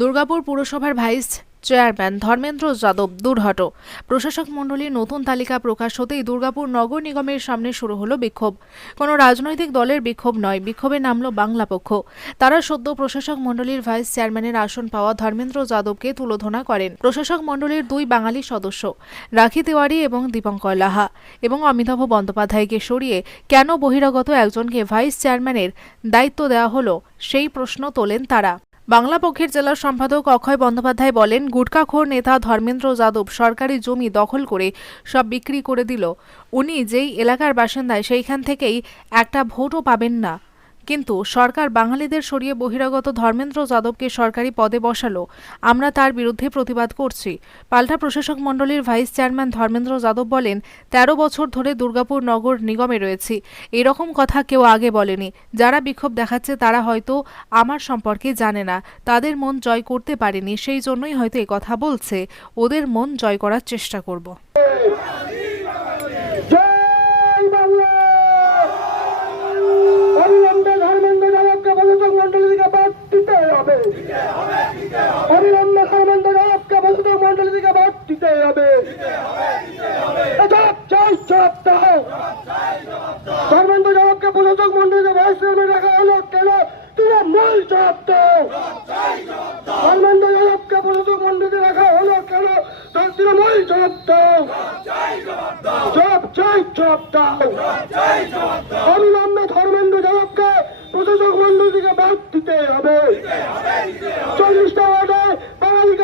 দুর্গাপুর পুরসভার vice chairman Dharmendra Yadav দুর্হট। প্রশাসক মণ্ডলীর নতুন তালিকা প্রকাশ হতেই দুর্গাপুর নগর নিগমের সামনে শুরু হলো বিক্ষোভ। কোনো রাজনৈতিক দলের বিক্ষোভ নয়, বিক্ষোভে নামল বাংলা পক্ষ। তারা সদ্য প্রশাসক মণ্ডলীর ভাইস চেয়ারম্যানের আসন পাওয়া ধর্মেন্দ্র যাদবকে তুলোধনা করেন। প্রশাসক মণ্ডলীর দুই বাঙালি সদস্য, রাখি তিওয়ারি এবং দীপঙ্কর লাহা এবং অমিতাভ বন্দ্যোপাধ্যায়কে সরিয়ে কেন বহিরাগত একজনকে ভাইস চেয়ারম্যানের দায়িত্ব দেওয়া হলো, সেই প্রশ্ন তোলেন তারা। বাংলা পক্ষের জেলা সম্পাদক অক্ষয় বন্দ্যোপাধ্যায় বলেন গুটকাখোর নেতা ধর্মেন্দ্র যাদব সরকারি জমি দখল করে সব বিক্রি করে দিল। উনি যেই এলাকার বাসিন্দায় সেইখান থেকেই একটা ভোটও পাবেন না। কিন্তু সরকার বাঙালিদের সরিয়ে বহিরাগত ধর্মেন্দ্র যাদবকে সরকারি পদে বসালো। আমরা তার বিরুদ্ধে প্রতিবাদ করছি। পাল্টা প্রশাসক মণ্ডলীর ভাইস চেয়ারম্যান ধর্মেন্দ্র যাদব বলেন, তেরো বছর ধরে দুর্গাপুর নগর নিগমে রয়েছি। এরকম কথা কেউ আগে বলেনি। যারা বিক্ষোভ দেখাচ্ছে তারা হয়তো আমার সম্পর্কে জানে না। তাদের মন জয় করতে পারেনি। সেই জন্যই হয়তো কথা বলছে। ওদের মন জয় করার চেষ্টা করব। হবে। অবিলম্বে ধর্মেন্দ্র যাদবকে প্রশাসক মন্ডলী থেকে বাদ দিতে হবে। চাপ চাই চাপ দাও। ধর্মেন্দ্র যাদবকে প্রশাসক ভাইস চেয়ারম্যান রাখা হলো কেন? তৃণমূল চাপ দাও। ধর্মেন্দ্র যাদবকে প্রশাসক মন্ডলীতে রাখা হলো কেন? তৃণমূল চাপ দাও। জব চাই জব দাও। অবিলম্বে ধর্মেন্দ্র যাদবকে ওয়ার্ডে বাঙালি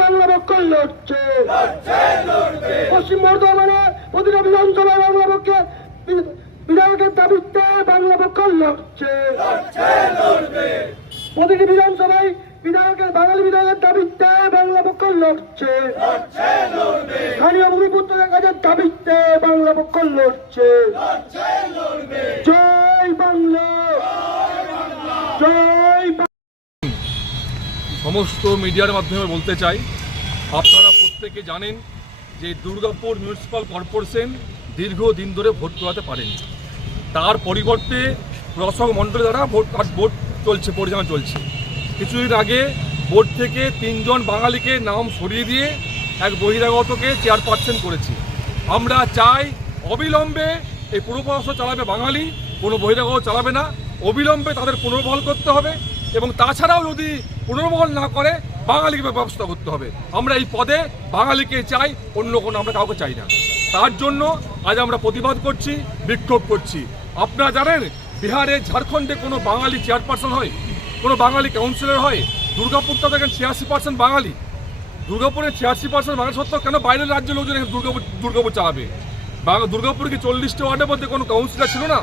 বাংলা পক্ষ লড়ছে। পশ্চিম বর্ধমানে প্রতিটা বিধানসভায় বাংলা পক্ষে বিধায়কের দাবিতে বাংলা পক্ষ লড়ছে। প্রতিটি বিধানসভায় বিধায়কের, বাঙালি বিধায়কের দাবিতে বাংলা পক্ষ লড়ছে। স্থানীয় ভূমিপুত্রদের কাছে দাবিতে বাংলা পক্ষ লড়ছে। জয়। সমস্ত মিডিয়ার মাধ্যমে বলতে চাই, আপনারা প্রত্যেকে জানেন যে দুর্গাপুর মিউনিসিপ্যাল কর্পোরেশন দীর্ঘদিন ধরে ভোট করাতে পারেনি। তার পরিবর্তে প্রশাসক মণ্ডলী দ্বারা ভোট কার্ড ভোট চলছে, পরিচালনা চলছে। কিছুদিন আগে ভোট থেকে তিনজন বাঙালিকে নাম সরিয়ে দিয়ে এক বহিরাগতকে চেয়ারপারসন করেছে। আমরা চাই অবিলম্বে এই পুরো চালাবে বাঙালি কোনো বহিরাগত চালাবে না, অবিলম্বে তাদের পুনর্বহল করতে হবে এবং তাছাড়াও যদি পুনর্বহল না করে, বাঙালিকে ব্যবস্থা করতে হবে। আমরা এই পদে বাঙালিকে চাই, অন্য কোনো আমরা কাউকে চাই না। তার জন্য আজ আমরা প্রতিবাদ করছি, বিক্ষোভ করছি। আপনারা জানেন, বিহারে ঝাড়খণ্ডে কোনো বাঙালি চেয়ারপারসন হয়, কোনো বাঙালি কাউন্সিলর হয়, দুর্গাপুরটা দেখেন ছিয়াশি পার্সেন্ট বাঙালি। দুর্গাপুরে ছিয়াশি পার্সেন্ট বাঙালি সত্ত্বেও কেন বাইরের রাজ্যের লোকজন এখানে দুর্গাপুর দুর্গাপুর চালাবে? দুর্গাপুরে কি চল্লিশটা ওয়ার্ডের মধ্যে কোনো কাউন্সিলর ছিল না?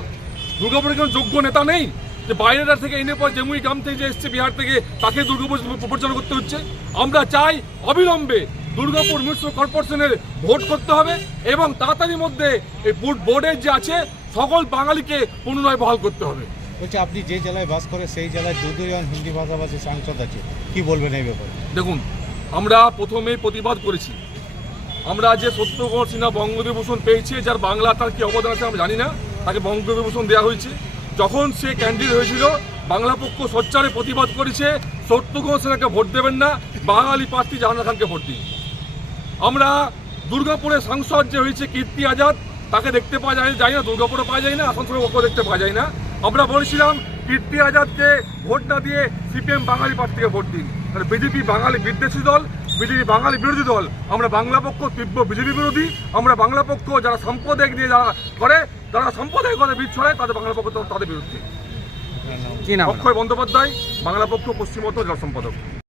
দুর্গাপুরে কোনো যোগ্য নেতা নেই যে বাইরের থেকে এনে পর জেমুই গ্রাম থেকে যে এসছে বিহার থেকে তাকে দুর্গাপুর প্রচার করতে হচ্ছে। আমরা চাই অবিলম্বে দুর্গাপুর মিউনিসিপাল কর্পোরেশনের ভোট করতে হবে এবং তাড়াতাড়ির মধ্যে এই বোর্ড বোর্ডের যে আছে সকল বাঙালিকে পুনরায় বহাল করতে হবে। বলছে আপনি যে জেলায় বাস করে সেই জেলায় দুজন হিন্দি ভাষাভাষী সাংসদ আছে কি বলবেন এই ব্যাপারে? দেখুন আমরা প্রথমে প্রতিবাদ করেছি। আমরা যে সত্যকুমার সিনহা বঙ্গবিভূষণ পেয়েছি যার বাংলা তার কি অবদান আছে আমরা জানি না। তাকে বঙ্গবিভূষণ দেওয়া হয়েছে। যখন সে ক্যান্ডিডেট হয়েছিল, বাংলা পক্ষ সোচ্চারে প্রতিবাদ করেছে সত্যকুমার সিনহাকে ভোট দেবেন না, বাঙালি প্রার্থী জাহানা খানকে ভোট দিন। আমরা দুর্গাপুরের সাংসদ যে হয়েছে কীর্তি আজাদ, তাকে দেখতে পাওয়া যায় যায় না, দুর্গাপুরে পাওয়া যায় না আসানসোলে ওকে দেখতে পাওয়া যায় না। আমরা বলেছিলাম, কীর্তি আজাদকে ভোট না দিয়ে সিপিএম বাঙালি প্রার্থীকে ভোট দিন। তাহলে বিজেপি বাঙালি বিদ্বেষী দল, বিজেপি বাঙালি বিরোধী দল। আমরা বাংলা পক্ষ তীব্র বিজেপি বিরোধী, আমরা বাংলা পক্ষ যারা সাম্প্রদায়িক নিয়ে যারা করে যারা কথা বীজ ছড়ায় তাদের বাংলা পক্ষ তাদের বিরুদ্ধে। অক্ষয় বন্দ্যোপাধ্যায় বাংলা পক্ষ পশ্চিমবঙ্গ জেলা সম্পাদক।